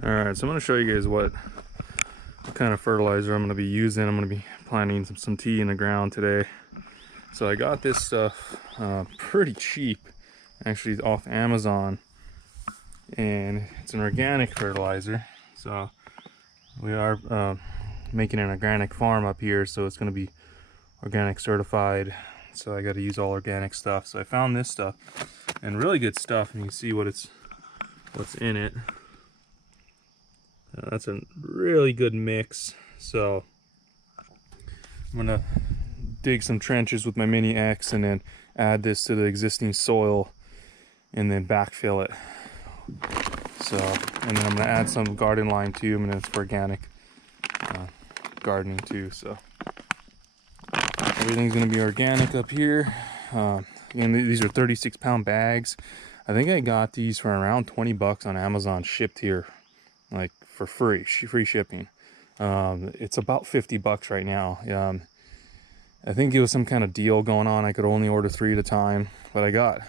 All right, so I'm going to show you guys what kind of fertilizer I'm going to be using. I'm going to be planting some tea in the ground today. So I got this stuff pretty cheap, actually off Amazon, and it's an organic fertilizer. So we are making an organic farm up here, so it's going to be organic certified. So I got to use all organic stuff. So I found this stuff, and really good stuff, and you can see what's in it. That's a really good mix. So I'm gonna dig some trenches with my Mini X and then add this to the existing soil and then backfill it. So, and then I'm gonna add some garden lime too, and then it's for organic gardening too. So everything's gonna be organic up here. And these are 36-pound bags. I think I got these for around 20 bucks on Amazon, shipped here, like for free shipping. It's about 50 bucks right now. I think it was some kind of deal going on. I could only order 3 at a time, but I got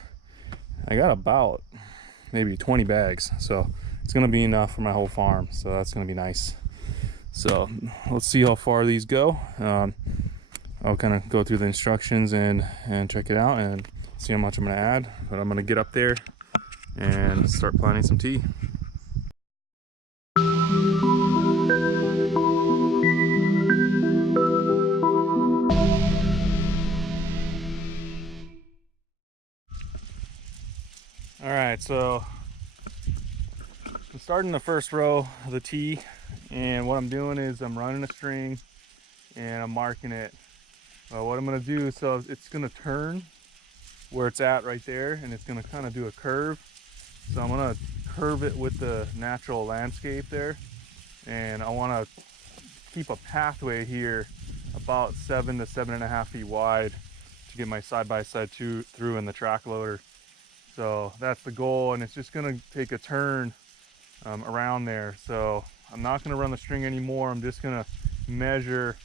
about maybe 20 bags, so it's gonna be enough for my whole farm, so that's gonna be nice. So let's see how far these go. I'll kind of go through the instructions and check it out and see how much I'm gonna add, but I'm gonna get up there and start planting some tea. All right, so I'm starting the first row of the tee, and what I'm doing is I'm running a string and I'm marking it. What I'm gonna do, so it's gonna turn where it's at right there, and it's gonna kind of do a curve. So I'm gonna curve it with the natural landscape there, and I wanna keep a pathway here about 7 to 7.5 feet wide to get my side-by-side through in the track loader. So that's the goal, and it's just gonna take a turn around there. So I'm not gonna run the string anymore. I'm just gonna measure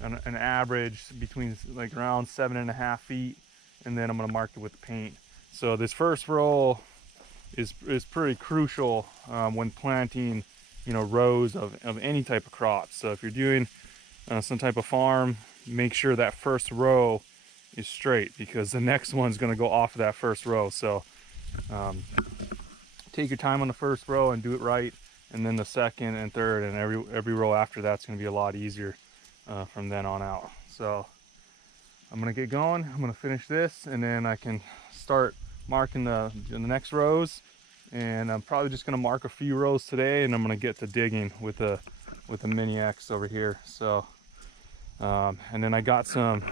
an average between like around 7.5 feet, and then I'm gonna mark it with the paint. So this first row is pretty crucial when planting, you know, rows of any type of crops. So if you're doing some type of farm, make sure that first row is straight, because the next one's going to go off of that first row. So take your time on the first row and do it right, and then the second and third, and every row after that's going to be a lot easier from then on out. So I'm going to get going. I'm going to finish this, and then I can start marking the next rows. And I'm probably just going to mark a few rows today, and I'm going to get to digging with the Mini X over here. So and then I got some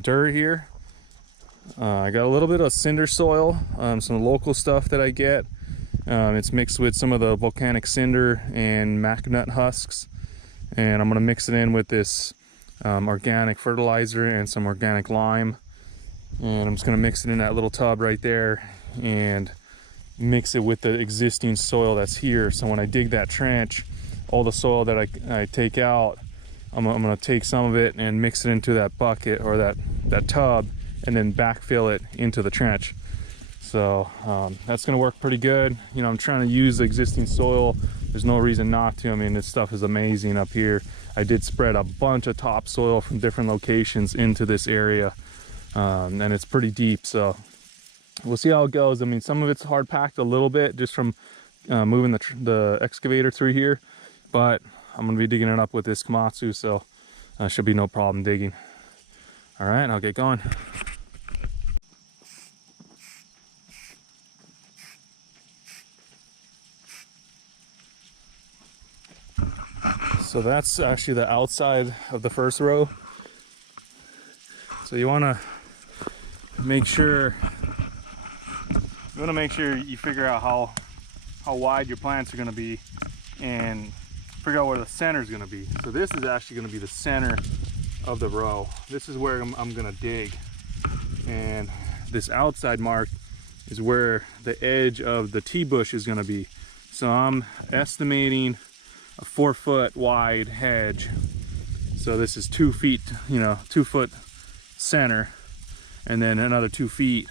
dirt here. I got a little bit of cinder soil, some local stuff that I get. It's mixed with some of the volcanic cinder and mac nut husks, and I'm gonna mix it in with this organic fertilizer and some organic lime, and I'm just gonna mix it in that little tub right there and mix it with the existing soil that's here. So when I dig that trench, all the soil that I take out, I'm gonna take some of it and mix it into that bucket or that tub, and then backfill it into the trench. So that's gonna work pretty good. You know, I'm trying to use the existing soil. There's no reason not to. I mean, this stuff is amazing up here. I did spread a bunch of topsoil from different locations into this area, and it's pretty deep. So we'll see how it goes. I mean, some of it's hard packed a little bit just from moving the excavator through here, but I'm gonna be digging it up with this Komatsu, so should be no problem digging. All right, I'll get going. So that's actually the outside of the first row. So you wanna make sure you figure out how wide your plants are gonna be, and figure out where the center is going to be. So this is actually going to be the center of the row. This is where I'm going to dig, and this outside mark is where the edge of the tea bush is going to be. So I'm estimating a 4-foot wide hedge. So this is 2 feet, you know, 2-foot center, and then another 2 feet,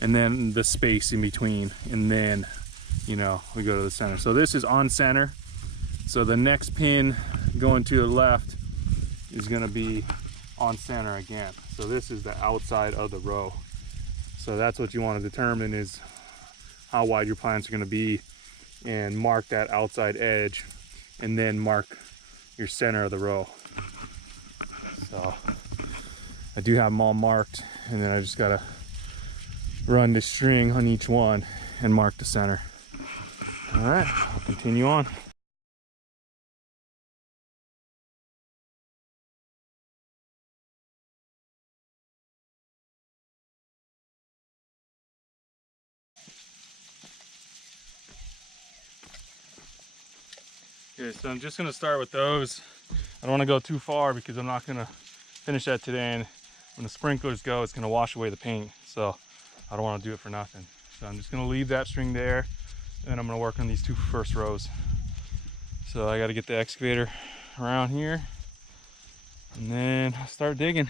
and then the space in between, and then you know, we go to the center. So this is on center. So the next pin going to the left is gonna be on center again. So this is the outside of the row. So that's what you want to determine, is how wide your plants are gonna be, and mark that outside edge, and then mark your center of the row. So I do have them all marked, and then I just gotta run the string on each one and mark the center. All right, I'll continue on. Okay, so I'm just gonna start with those. I don't wanna go too far because I'm not gonna finish that today, and when the sprinklers go, it's gonna wash away the paint. So I don't wanna do it for nothing. So I'm just gonna leave that string there, and then I'm gonna work on these two first rows. So I gotta get the excavator around here, and then I'll start digging.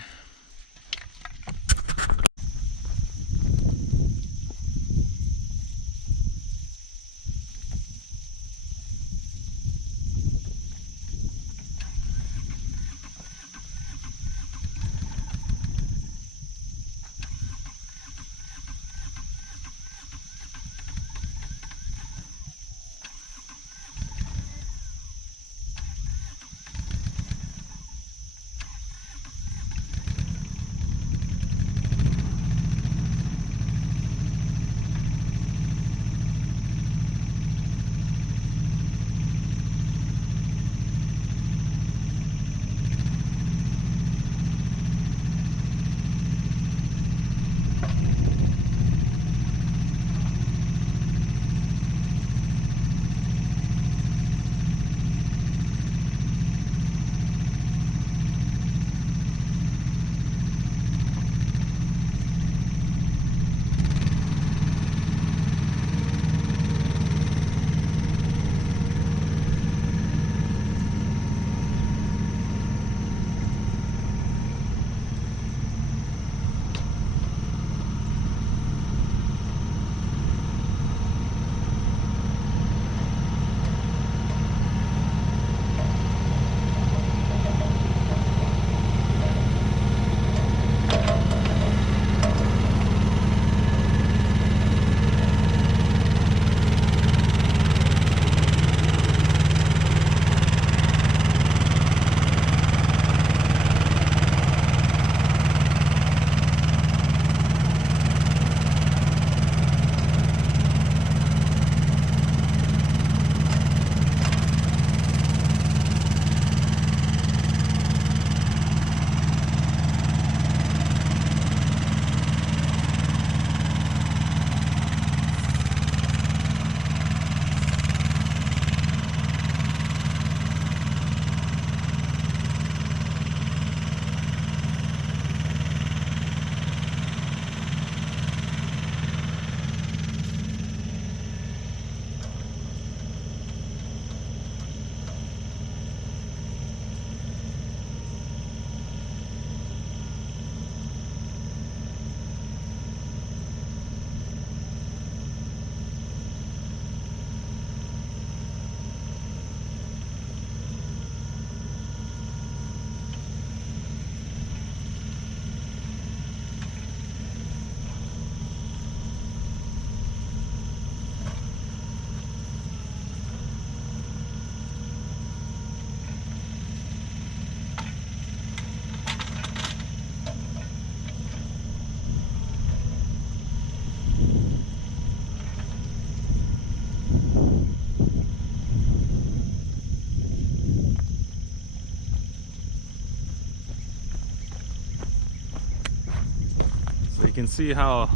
You can see how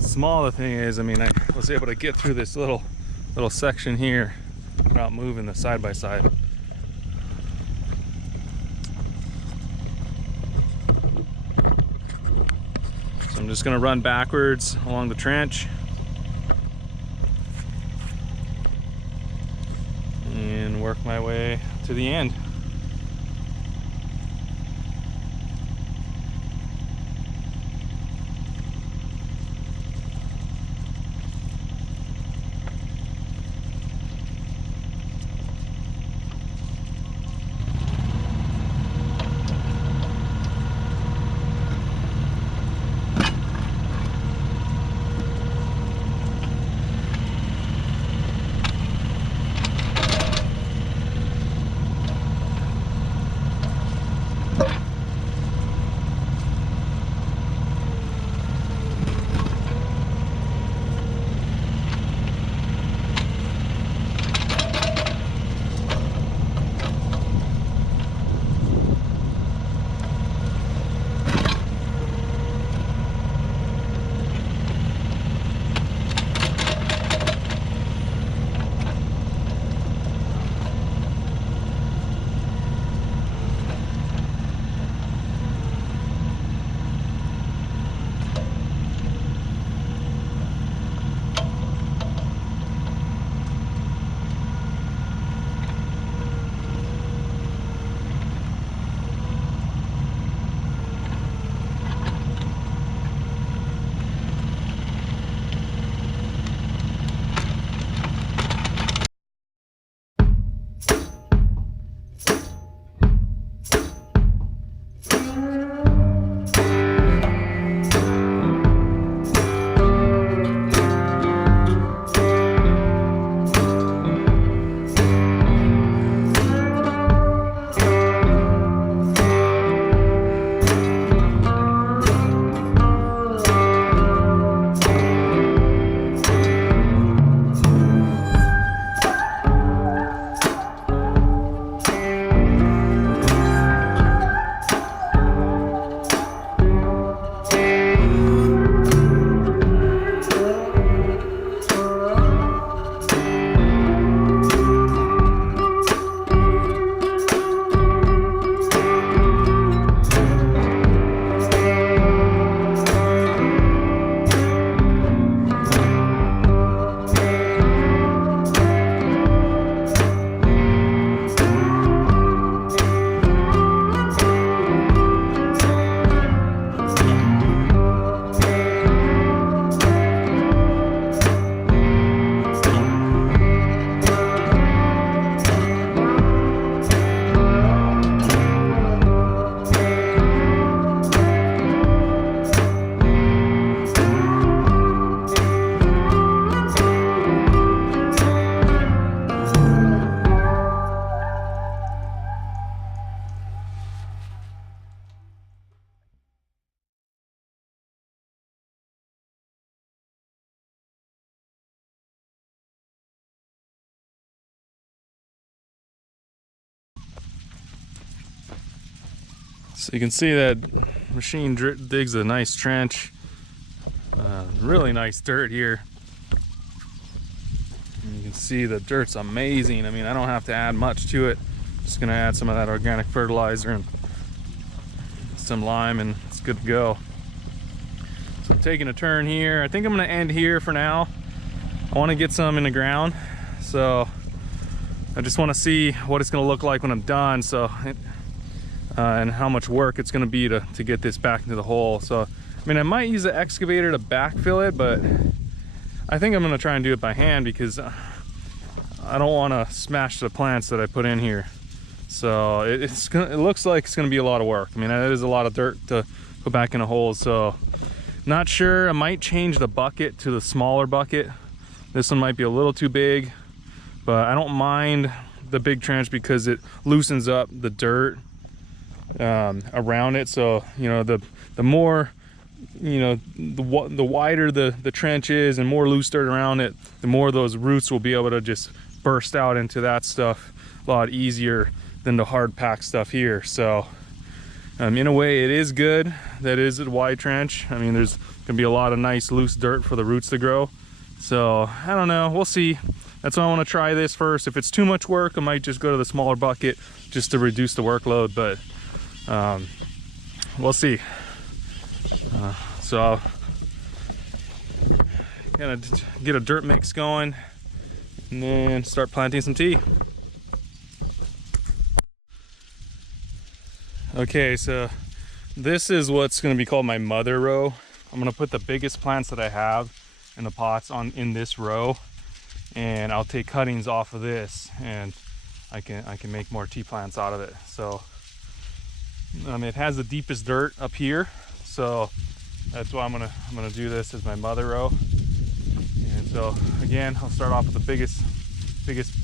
small the thing is. I mean, I was able to get through this little section here without moving the side by side. So I'm just gonna run backwards along the trench and work my way to the end. So you can see that machine digs a nice trench. Really nice dirt here. And you can see the dirt's amazing. I mean, I don't have to add much to it. Just gonna add some of that organic fertilizer and some lime and it's good to go. So I'm taking a turn here. I think I'm gonna end here for now. I wanna get some in the ground. So I just wanna see what it's gonna look like when I'm done. So, and how much work it's gonna be to get this back into the hole. So, I mean, I might use the excavator to backfill it, but I think I'm gonna try and do it by hand because I don't wanna smash the plants that I put in here. So it looks like it's gonna be a lot of work. I mean, it is a lot of dirt to put back in a hole. So not sure, I might change the bucket to the smaller bucket. This one might be a little too big, but I don't mind the big trench because it loosens up the dirt around it. So, you know, the more, you know, the wider the trench is and more loose dirt around it, the more those roots will be able to just burst out into that stuff a lot easier than the hard packed stuff here. So in a way it is good that is a wide trench. I mean, there's gonna be a lot of nice loose dirt for the roots to grow. So I don't know, we'll see. That's why I want to try this first. If it's too much work, I might just go to the smaller bucket just to reduce the workload, but we'll see. So gonna get a dirt mix going and then start planting some tea. Okay, so this is what's going to be called my mother row. I'm going to put the biggest plants that I have in the pots in this row, and I'll take cuttings off of this and I can make more tea plants out of it. So it has the deepest dirt up here, so that's why I'm gonna do this as my mother row. And so again, I'll start off with the biggest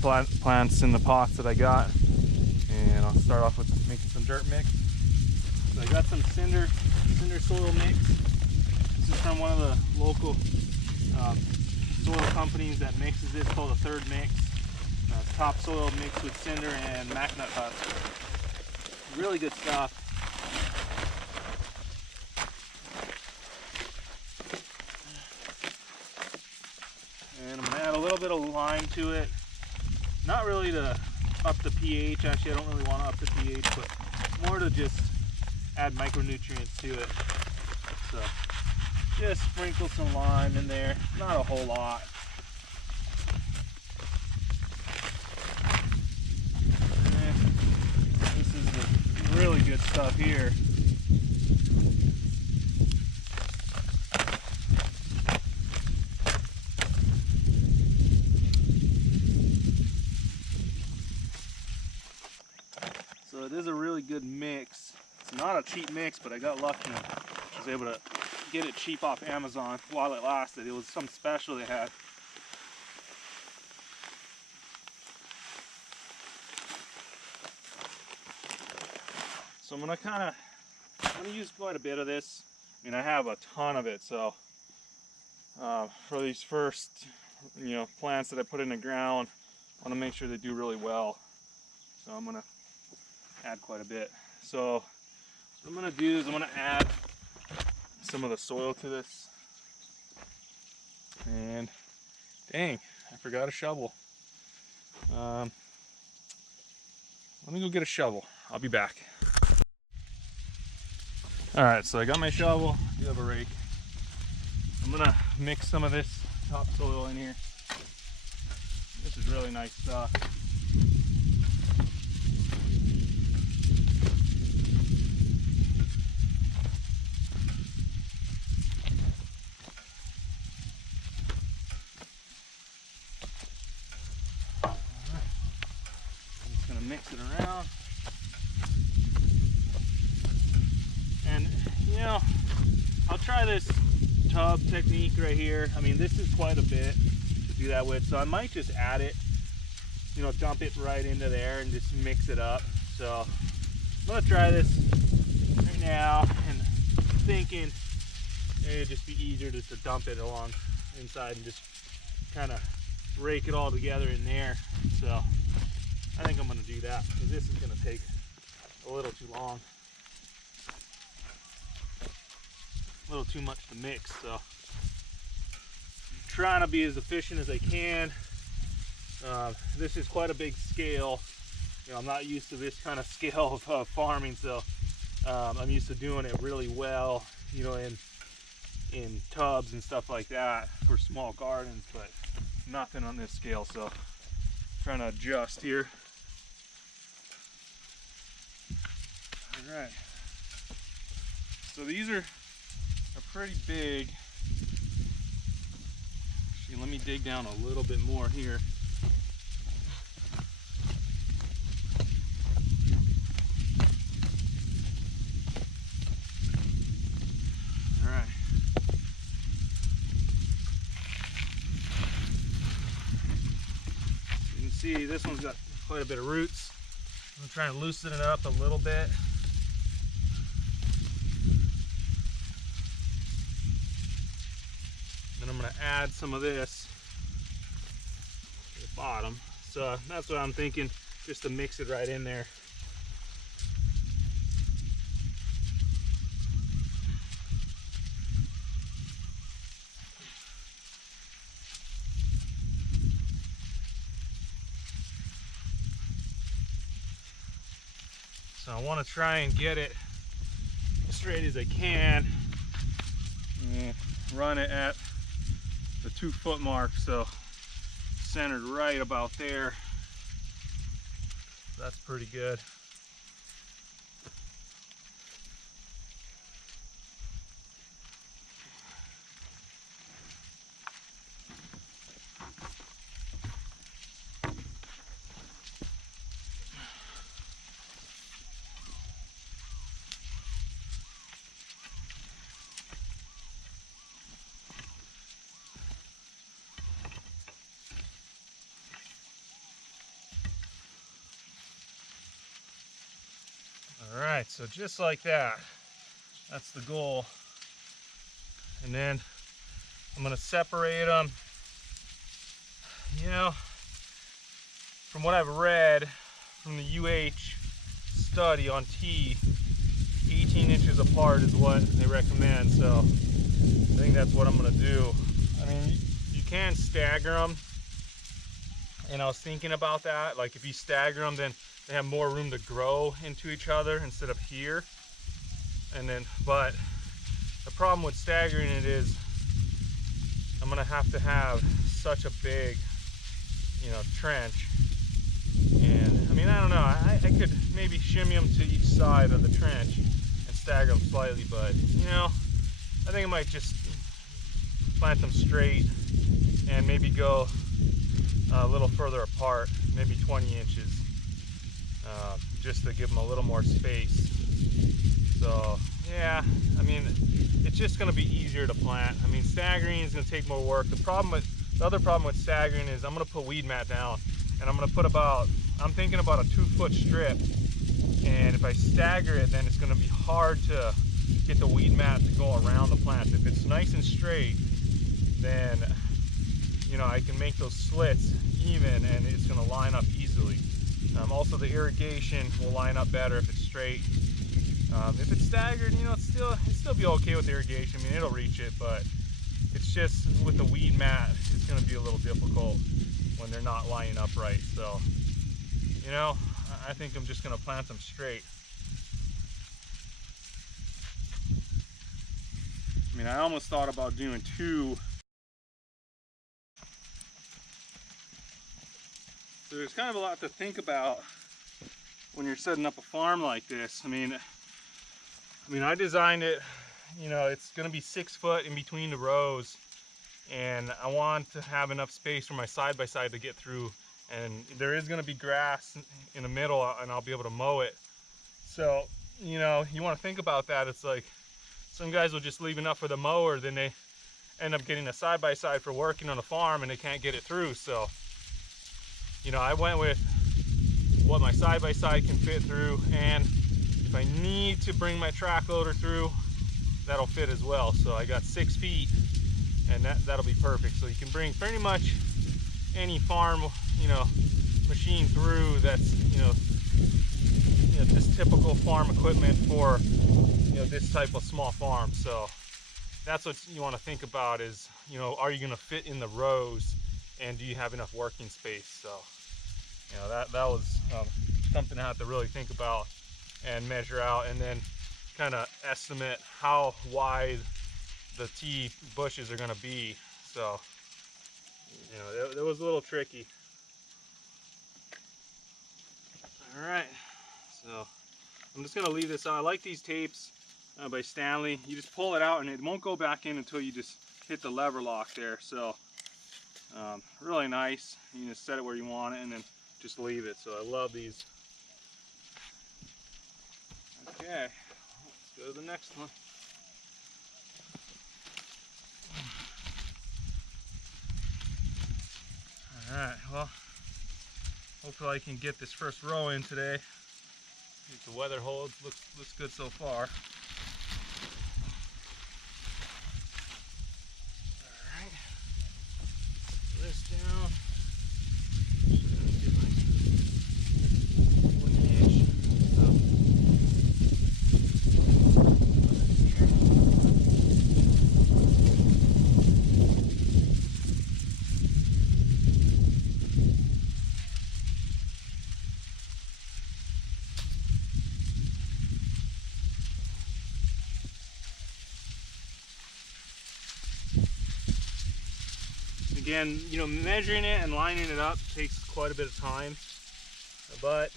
plants in the pots that I got, and I'll start off with making some dirt mix. So I got some cinder soil mix. This is from one of the local soil companies that mixes this, called a Third Mix. Topsoil mixed with cinder and macnut husk. Really good stuff. And I'm gonna add a little bit of lime to it. Not really to up the pH, actually I don't really want to up the pH, but more to just add micronutrients to it. So just sprinkle some lime in there, not a whole lot. And this is the really good stuff here. So it is a really good mix. It's not a cheap mix, but I got lucky and was able to get it cheap off Amazon while it lasted. It was some special they had. So I'm gonna use quite a bit of this. I mean, I have a ton of it, so for these first, plants that I put in the ground, I want to make sure they do really well. So I'm gonna add quite a bit. So what I'm gonna do is I'm gonna add some of the soil to this. And dang, I forgot a shovel. Let me go get a shovel. I'll be back. All right, so I got my shovel. I do have a rake. I'm gonna mix some of this topsoil in here. This is really nice stuff. Mix it around, and I'll try this tub technique right here. I mean, this is quite a bit to do that with, so I might just add it, dump it right into there and just mix it up. So I'm gonna try this right now, and thinking it'd just be easier just to dump it along inside and just kind of rake it all together in there. So I think I'm going to do that because this is going to take a little too long. little too much to mix. So trying to be as efficient as I can. This is quite a big scale. You know, I'm not used to this kind of scale of farming, so I'm used to doing it really well, you know, in tubs and stuff like that for small gardens, but nothing on this scale. So trying to adjust here. All right. So these are pretty big. Actually, let me dig down a little bit more here. All right. So you can see this one's got quite a bit of roots. I'm trying to loosen it up a little bit. Then I'm going to add some of this to the bottom. So that's what I'm thinking, just to mix it right in there. So I want to try and get it as straight as I can. And run it at the 2 foot mark, so centered right about there. That's pretty good. All right, so just like that, that's the goal. And then I'm gonna separate them. You know, from what I've read from the UH study on tea, 18 inches apart is what they recommend. So I think that's what I'm gonna do. I mean, you can stagger them. And I was thinking about that, like if you stagger them, then they have more room to grow into each other instead of here. And then, but the problem with staggering it is I'm gonna have to have such a big, you know, trench. And I mean, I don't know, I could maybe shimmy them to each side of the trench and stagger them slightly, but you know, I think I might just plant them straight and maybe go a little further apart, maybe 20 inches. Just to give them a little more space. So yeah, I mean, it's just going to be easier to plant. I mean, staggering is going to take more work. The other problem with staggering is I'm going to put weed mat down, and I'm going to put I'm thinking about a 2 foot strip. And if I stagger it, then it's going to be hard to get the weed mat to go around the plants. If it's nice and straight, then you know, I can make those slits even, and it's going to line up easily. Also, the irrigation will line up better if it's straight. If it's staggered, you know, it'll still be okay with irrigation. I mean, it'll reach it, but it's just with the weed mat, it's going to be a little difficult when they're not lining up right. So, you know, I think I'm just going to plant them straight. I mean, I almost thought about doing 2. So there's kind of a lot to think about when you're setting up a farm like this. I mean, I designed it, you know, it's going to be 6 foot in between the rows, and I want to have enough space for my side-by-side to get through, and there is going to be grass in the middle, and I'll be able to mow it. So, you know, you want to think about that. It's like some guys will just leave enough for the mower, then they end up getting a side-by-side for working on a farm and they can't get it through. So, you know, I went with what my side-by-side can fit through, and if I need to bring my track loader through, that'll fit as well. So I got 6 feet, and that'll be perfect. So you can bring pretty much any farm, you know, machine through that's, you know, just typical farm equipment for, you know, this type of small farm. So that's what you want to think about is, you know, are you going to fit in the rows, and do you have enough working space? So, you know, that was something I have to really think about and measure out, and then kind of estimate how wide the T bushes are going to be. So, you know, it was a little tricky. All right, so I'm just going to leave this on. I like these tapes by Stanley. You just pull it out and it won't go back in until you just hit the lever lock there. So really nice. You can just set it where you want it and then just leave it. So I love these. Okay, let's go to the next one. All right, well, hopefully I can get this first row in today. If the weather holds, looks good so far. All right, put this down. Get my 1-inch up. Again, you know, measuring it and lining it up takes quite a bit of time, but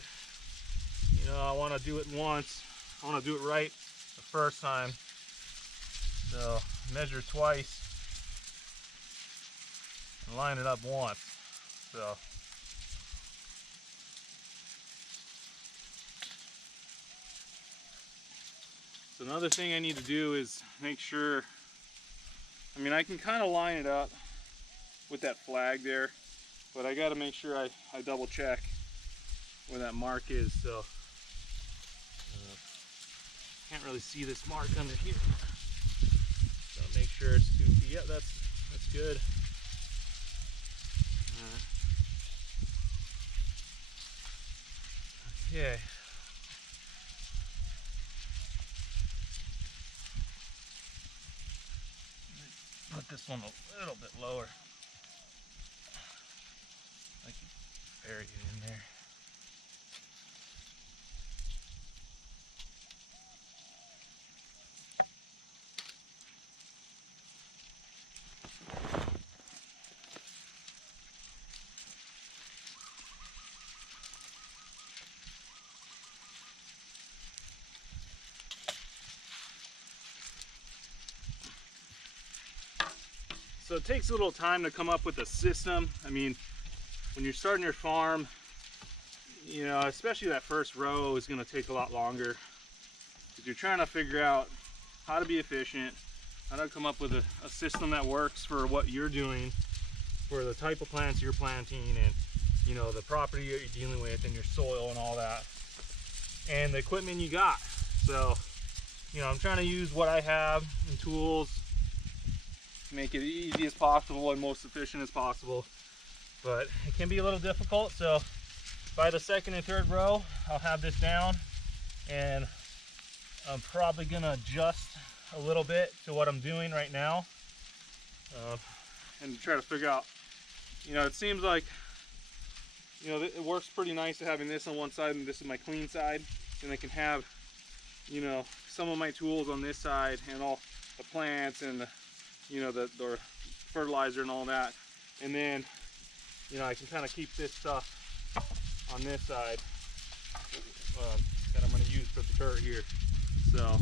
you know, I want to do it once. I want to do it right the first time. So measure twice and line it up once. So another thing I need to do is make sure, I mean, I can kind of line it up with that flag there, but I got to make sure I double check where that mark is. So can't really see this mark under here, so make sure it's 2 feet. Yeah, that's good. Okay. Put this one a little bit lower. I can bury it in there. So it takes a little time to come up with a system. I mean, when you're starting your farm, you know, especially that first row is going to take a lot longer, because you're trying to figure out how to be efficient, how to come up with a system that works for what you're doing, for the type of plants you're planting, and you know, the property you're dealing with, and your soil and all that, and the equipment you got. So, you know, I'm trying to use what I have and tools, make it easy as possible and most efficient as possible, but it can be a little difficult. So by the second and third row, I'll have this down, and I'm probably gonna adjust a little bit to what I'm doing right now, and try to figure out, you know, it seems like, you know, it works pretty nice to having this on one side and this is my clean side, and I can have, you know, some of my tools on this side and all the plants and the, you know, the fertilizer and all that, and then, you know, I can kind of keep this stuff on this side that I'm going to use for the dirt here. So,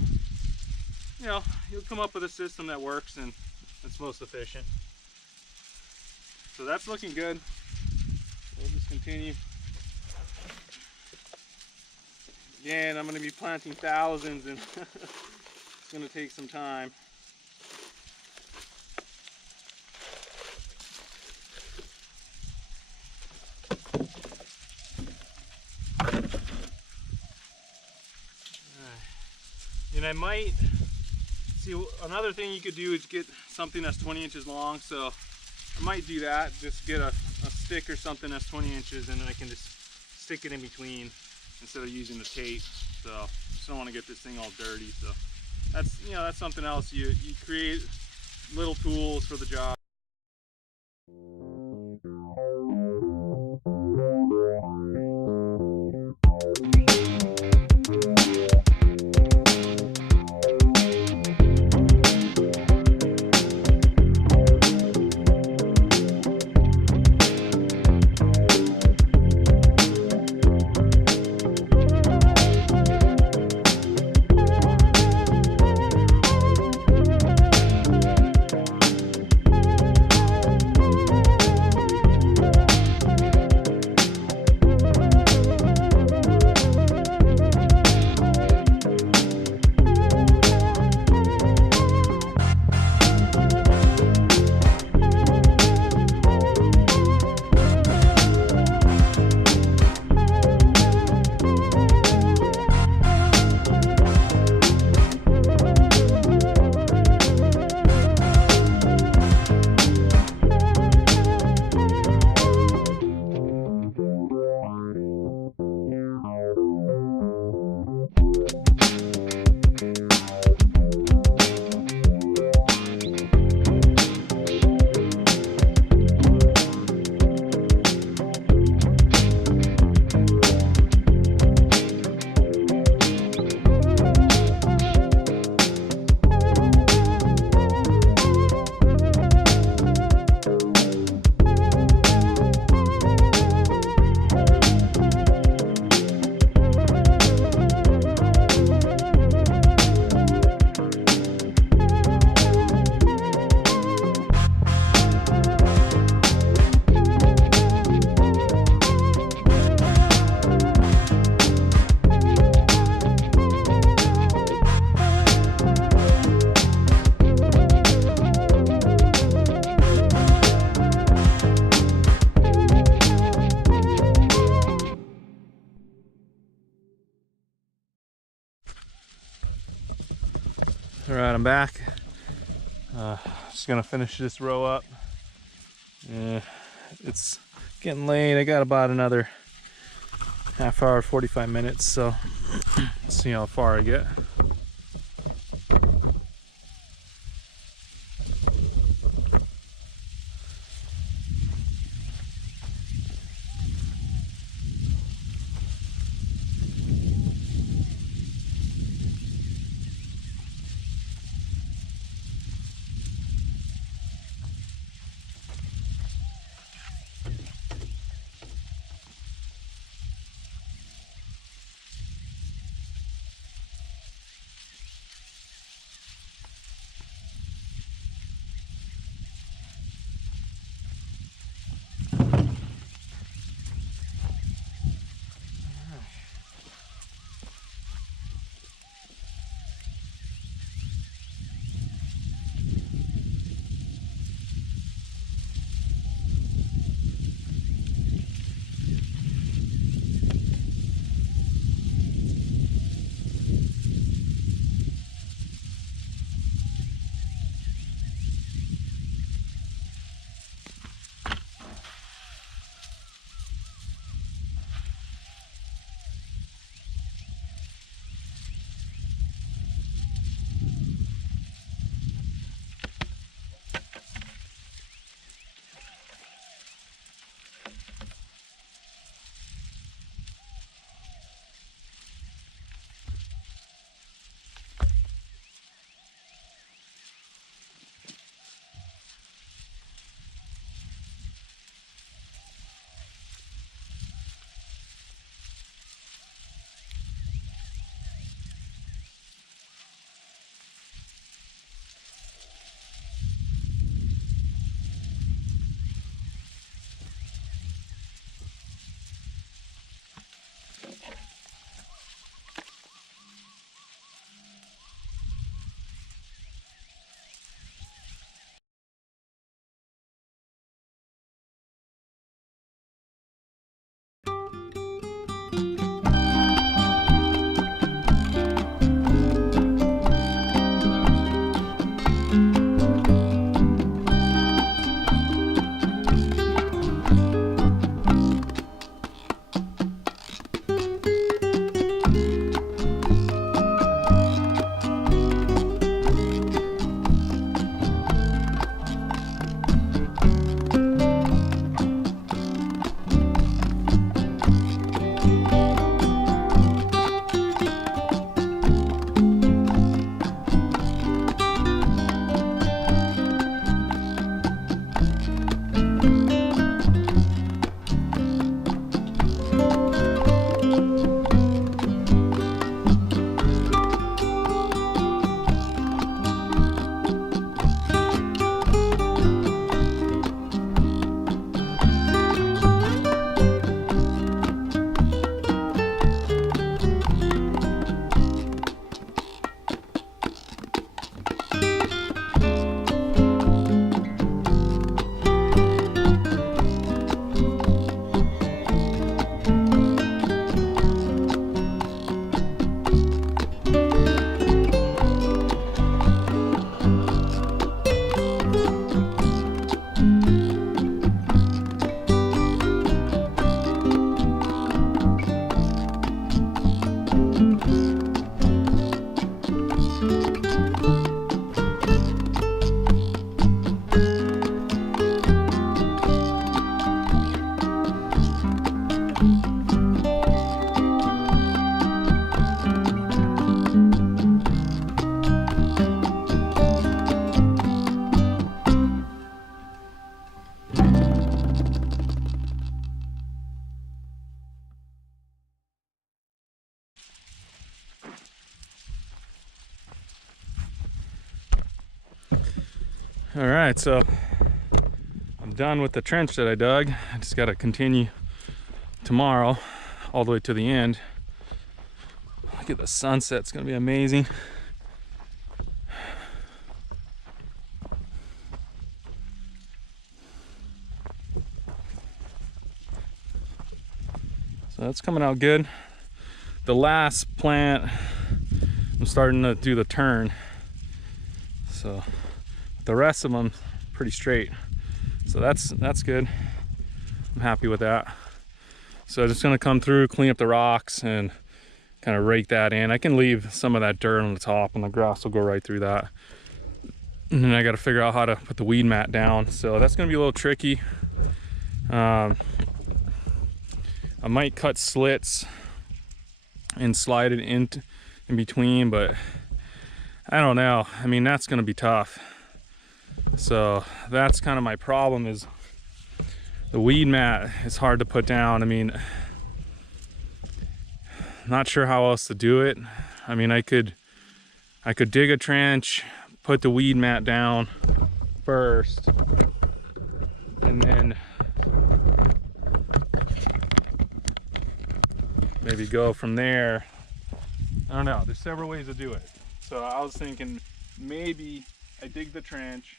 you know, you'll come up with a system that works and that's most efficient. So that's looking good. We'll just continue. Again, I'm going to be planting thousands, and it's going to take some time. And I might see, another thing you could do is get something that's 20 inches long. So I might do that, just get a stick or something that's 20 inches, and then I can just stick it in between instead of using the tape. So just don't want to get this thing all dirty. So that's, you know, that's something else. You create little tools for the job. All right, I'm back. Just gonna finish this row up. It's getting late. I got about another half hour, 45 minutes, so let's see how far I get. All right, so I'm done with the trench that I dug. I just got to continue tomorrow all the way to the end. Look at the sunset, it's gonna be amazing. So that's coming out good. The last plant, I'm starting to do the turn. So the rest of them pretty straight. So that's good. I'm happy with that. So I'm just gonna come through, clean up the rocks and kind of rake that in. I can leave some of that dirt on the top and the grass will go right through that. And then I gotta figure out how to put the weed mat down. So that's gonna be a little tricky. I might cut slits and slide it in between, but I don't know. I mean, that's gonna be tough. So that's kind of my problem, is the weed mat is hard to put down. I mean, not sure how else to do it. I mean, I could dig a trench, put the weed mat down first, and then maybe go from there. I don't know, there's several ways to do it. So I was thinking maybe I dig the trench,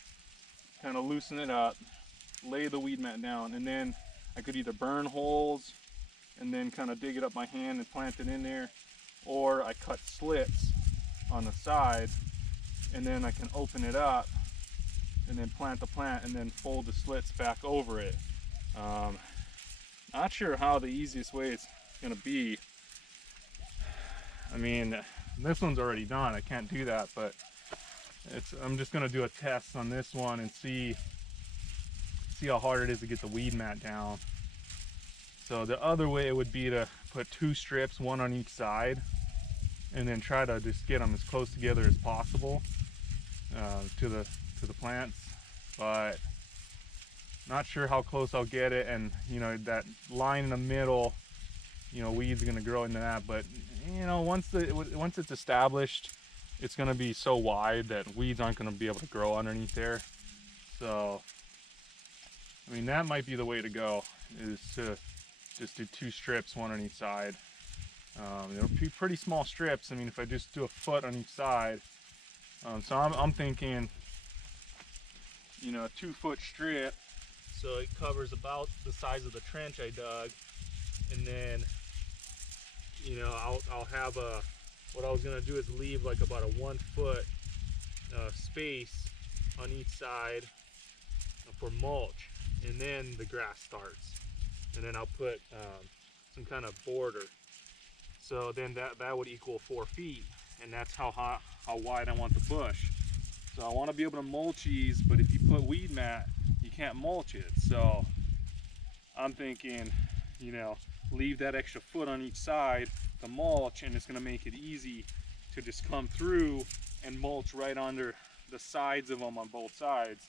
kind of loosen it up, lay the weed mat down, and then I could either burn holes and then kind of dig it up my hand and plant it in there, or I cut slits on the side and then I can open it up and then plant the plant and then fold the slits back over it. Not sure how the easiest way is gonna be. I mean, this one's already done, I can't do that, but I'm just gonna do a test on this one and see how hard it is to get the weed mat down. So the other way would be to put 2 strips, 1 on each side, and then try to just get them as close together as possible to the plants. But not sure how close I'll get it, and you know, that line in the middle, you know, weeds are gonna grow into that. But you know, once it's established, it's gonna be so wide that weeds aren't gonna be able to grow underneath there. So I mean, that might be the way to go, is to just do 2 strips, 1 on each side. They'll be pretty small strips. I mean, if I just do a foot on each side. So I'm thinking, you know, a 2-foot strip, so it covers about the size of the trench I dug. And then, you know, I'll have what I was gonna do is leave like about a 1-foot space on each side for mulch, and then the grass starts. And then I'll put some kind of border. So then that would equal 4 feet, and that's how wide I want the bush. So I want to be able to mulch these, but if you put weed mat, you can't mulch it. So I'm thinking, you know, leave that extra foot on each side to mulch, and it's going to make it easy to just come through and mulch right under the sides of them on both sides,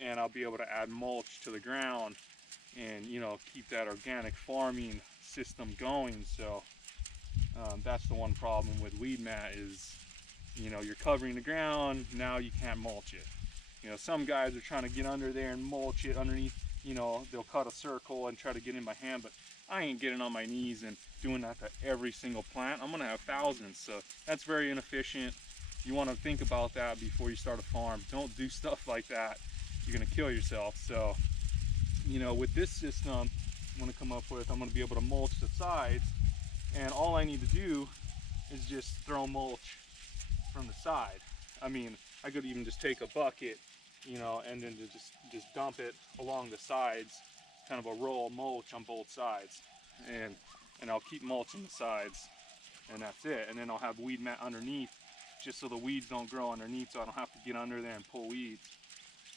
and I'll be able to add mulch to the ground and, you know, keep that organic farming system going. So that's the one problem with weed mat is, you know, you're covering the ground, now you can't mulch it. You know, some guys are trying to get under there and mulch it underneath, you know, they'll cut a circle and try to get in by hand, but I ain't getting on my knees and doing that to every single plant. I'm gonna have thousands, so that's very inefficient. You want to think about that before you start a farm. Don't do stuff like that, you're gonna kill yourself. So, you know, with this system I'm gonna come up with, I'm gonna be able to mulch the sides, and all I need to do is just throw mulch from the side. I mean, I could even just take a bucket, you know, and then just dump it along the sides, kind of a roll of mulch on both sides, and I'll keep mulching the sides, and that's it. And then I'll have weed mat underneath, just so the weeds don't grow underneath, so I don't have to get under there and pull weeds.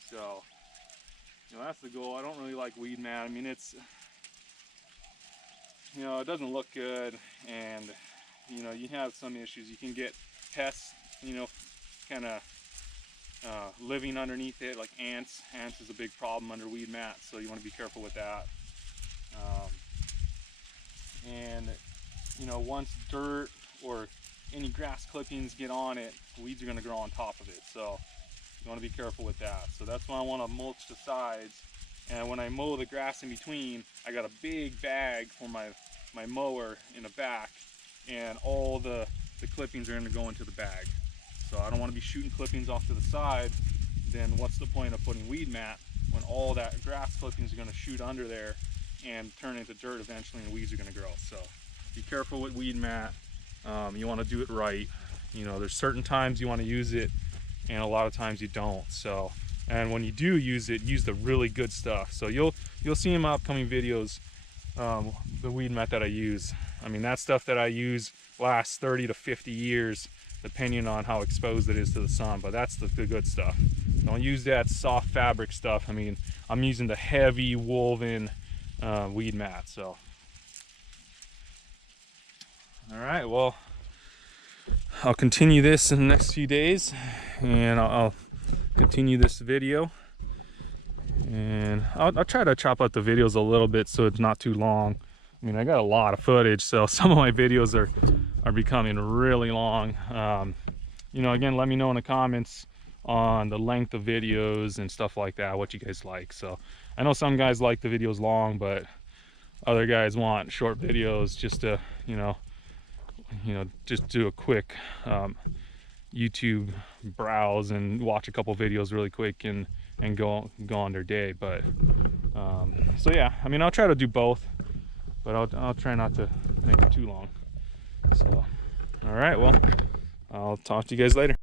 So, you know, that's the goal. I don't really like weed mat. I mean, it's, you know, it doesn't look good, and you know, you have some issues. You can get pests, you know, kind of living underneath it, like ants. Ants is a big problem under weed mat, so you want to be careful with that. And you know, once dirt or any grass clippings get on it, weeds are going to grow on top of it. So You want to be careful with that. So that's why I want to mulch the sides. And when I mow the grass in between, I got a big bag for my mower in the back, and all the clippings are going to go into the bag. So I don't want to be shooting clippings off to the side. Then what's the point of putting weed mat when all that grass clippings are going to shoot under there and turn into dirt eventually, and weeds are going to grow. So be careful with weed mat. You want to do it right. You know, there's certain times you want to use it, and a lot of times you don't. So, and when you do use it, use the really good stuff. So you'll see in my upcoming videos the weed mat that I use. I mean, that stuff that I use lasts 30 to 50 years depending on how exposed it is to the sun, but that's the good stuff. Don't use that soft fabric stuff. I mean, I'm using the heavy woven weed mat. So all right, well, I'll continue this in the next few days, and I'll continue this video, and I'll try to chop out the videos a little bit so it's not too long. I mean, I got a lot of footage, so some of my videos are becoming really long. You know, again, let me know in the comments on the length of videos and stuff like that, what you guys like. So I know some guys like the videos long, but other guys want short videos just to, you know, just do a quick YouTube browse and watch a couple videos really quick and go on their day. But so yeah, I mean, I'll try to do both, but I'll try not to make it too long. So all right, well, I'll talk to you guys later.